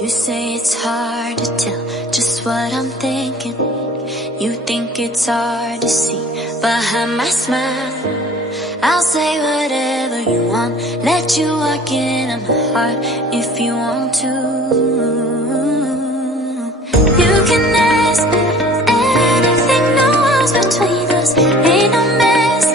You say it's hard to tell just what I'm thinking. You think it's hard to see behind my smile. I'll say whatever you want, let you walk into my heart if you want to. You can ask me anything, no walls between us, ain't no mess.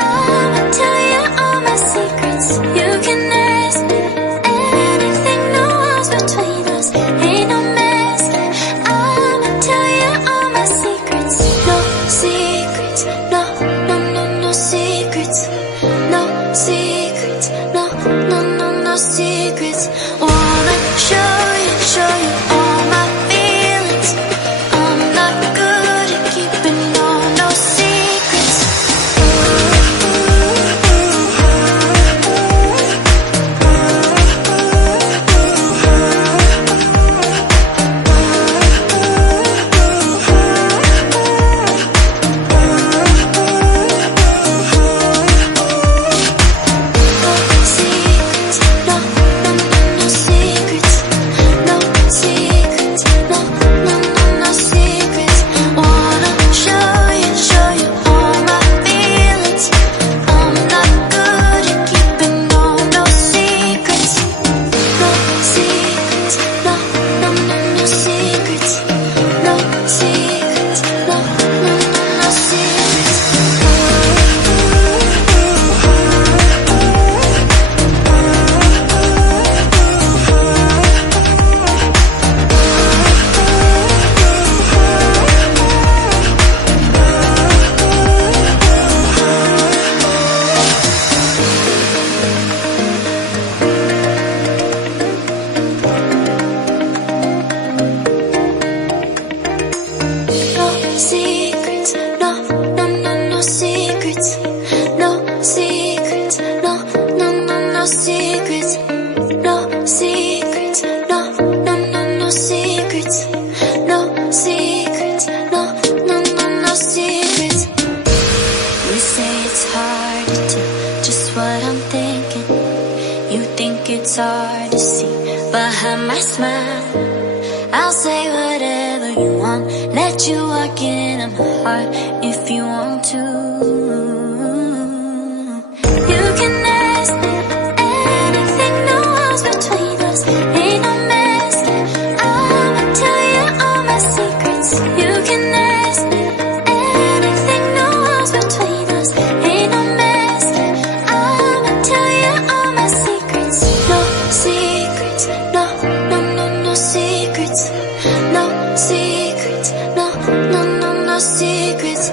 I'ma tell you all my secrets. You can ask me anything, no walls between us, ain't no mess. I'ma tell you all my secrets. No secrets, no, no, no, no secrets. No secrets, no, no, no, no secrets. Wanna show you all my feelings. I'm not good at keeping no secrets. It's hard to see behind my smile. I'll say whatever you want, let you walk into my heart if you want to. You can ask me anything, no walls between us, ain't no mess. I'ma tell you all my secrets. You can ask me anything, no walls between us, ain't no mess. I'ma tell you all my secrets. No secrets, no, no, no, no secrets. No secrets, no, no, no, no secrets.